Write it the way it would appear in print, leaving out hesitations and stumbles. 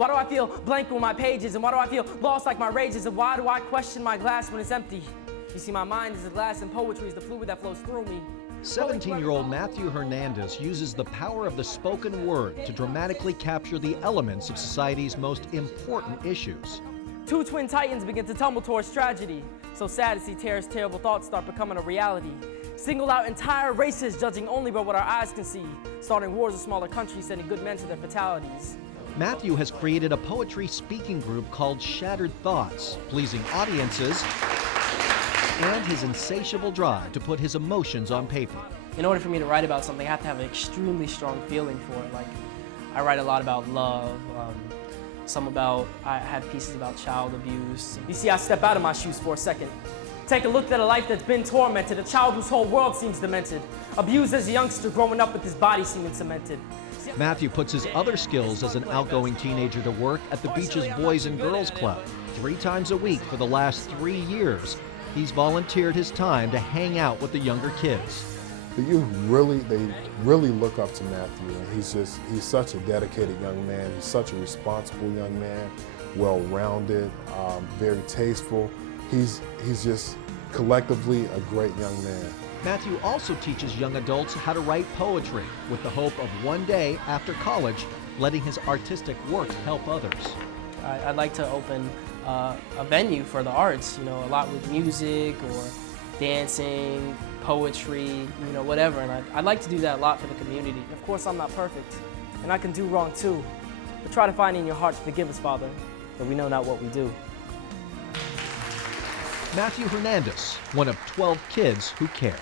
Why do I feel blank on my pages? And why do I feel lost like my rages? And why do I question my glass when it's empty? You see, my mind is a glass and poetry is the fluid that flows through me. 17-year-old Matthew Hernandez uses the power of the spoken word to dramatically capture the elements of society's most important issues. Two twin titans begin to tumble towards tragedy. So sad to see terror's terrible thoughts start becoming a reality. Single out entire races, judging only by what our eyes can see. Starting wars with smaller countries, sending good men to their fatalities. Matthew has created a poetry speaking group called Shattered Thoughts, pleasing audiences and his insatiable drive to put his emotions on paper. In order for me to write about something, I have to have an extremely strong feeling for it. Like, I write a lot about love, I have pieces about child abuse. You see, I step out of my shoes for a second. Take a look at a life that's been tormented, a child whose whole world seems demented, abused as a youngster growing up with his body seeming cemented. Matthew puts his other skills as an outgoing teenager to work at the beach's Boys and Girls Club. 3 times a week for the last 3 years, he's volunteered his time to hang out with the younger kids. The youth really look up to Matthew, and he's such a dedicated young man. He's such a responsible young man, well-rounded, very tasteful. He's just collectively a great young man. Matthew also teaches young adults how to write poetry with the hope of one day after college letting his artistic work help others. I'd like to open a venue for the arts, a lot with music or dancing, poetry, whatever. And I'd like to do that a lot for the community. Of course, I'm not perfect, and I can do wrong too. But try to find in your heart to forgive us, Father, for we know not what we do. Matthew Hernandez, one of 12 kids who care.